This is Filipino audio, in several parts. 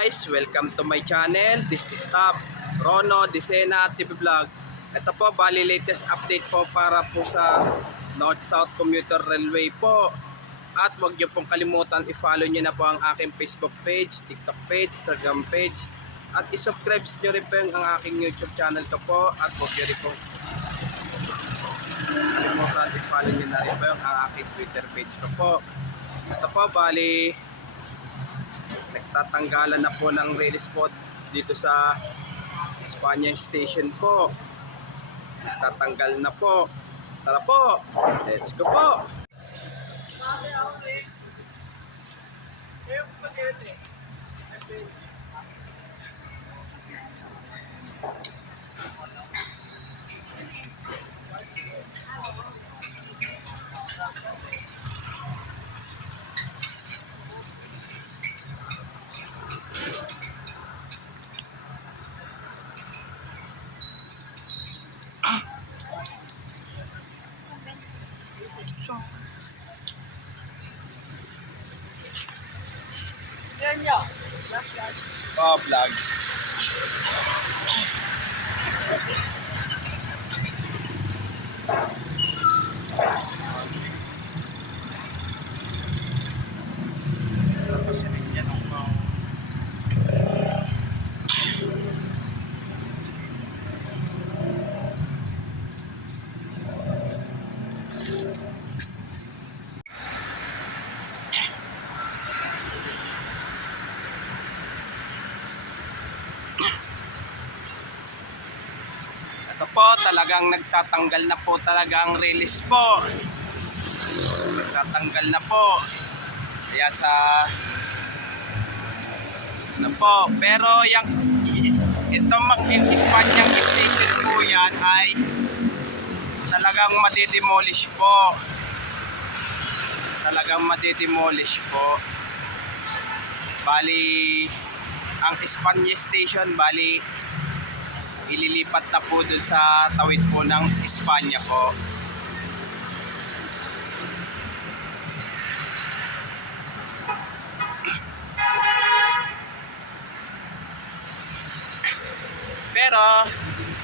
guys, welcome to my channel. This is Top Rono Disena TV Vlog. Ito po, bali latest update po para po sa North-South Commuter Railway po. At huwag niyo pong kalimutan i-follow niyo na po ang aking Facebook page, TikTok page, Instagram page. At i-subscribe niyo rin po ang aking YouTube channel ko po. At huwag niyo rin pong kalimutan i-follow niyo na rin po ang aking Twitter page ko po. Ito po, bali nagtatanggalan na po ng rail spot dito sa Espanya Station po. Nagtatanggal na po. Tara po, let's go po. Vlog. Ito po, talagang nagtatanggal na po talagang release po. Nagtatanggal na po. Ayan sa ano po. Pero yung Espanyang station po yan ay talagang madidemolish po. Talagang madidemolish po. Bali, ang Espanya station, bali ililipat na po dun sa tawid po ng Espanya po. Pero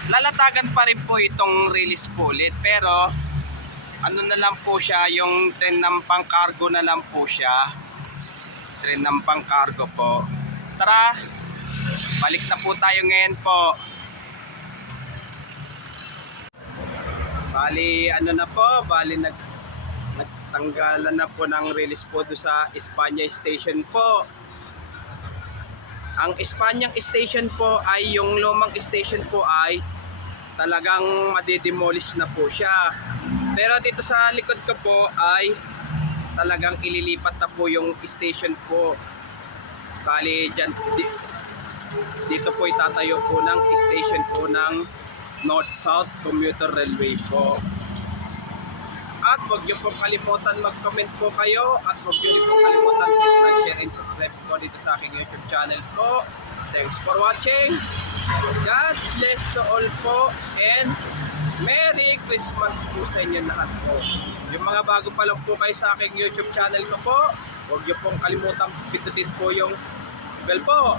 lalatagan pa rin po itong release po ulit. Pero ano na lang po siya, yung tren ng pang-cargo na lang po siya. Tren ng pang-cargo po. Tara, balik na po tayo ngayon po. Bali ano na po, bali nagtanggalan na po ng release po doon sa Espanya Station po. Ang Espanyang Station po ay yung lumang station po ay talagang madidemolish na po siya. Pero dito sa likod ko po ay talagang ililipat na po yung station po. Bali dyan, dito po itatayo po ng station po ng North-South Commuter Railway po. At huwag niyo pong kalimutan mag-comment po kayo. At huwag niyo rin pong kalimutan like, share, and subscribe po dito sa aking YouTube channel po. Thanks for watching. God bless to all po. And Merry Christmas po sa inyo lahat po. Yung mga bago pa lang po kayo sa aking YouTube channel ko po, huwag niyo pong kalimutan pindutin po yung bell po.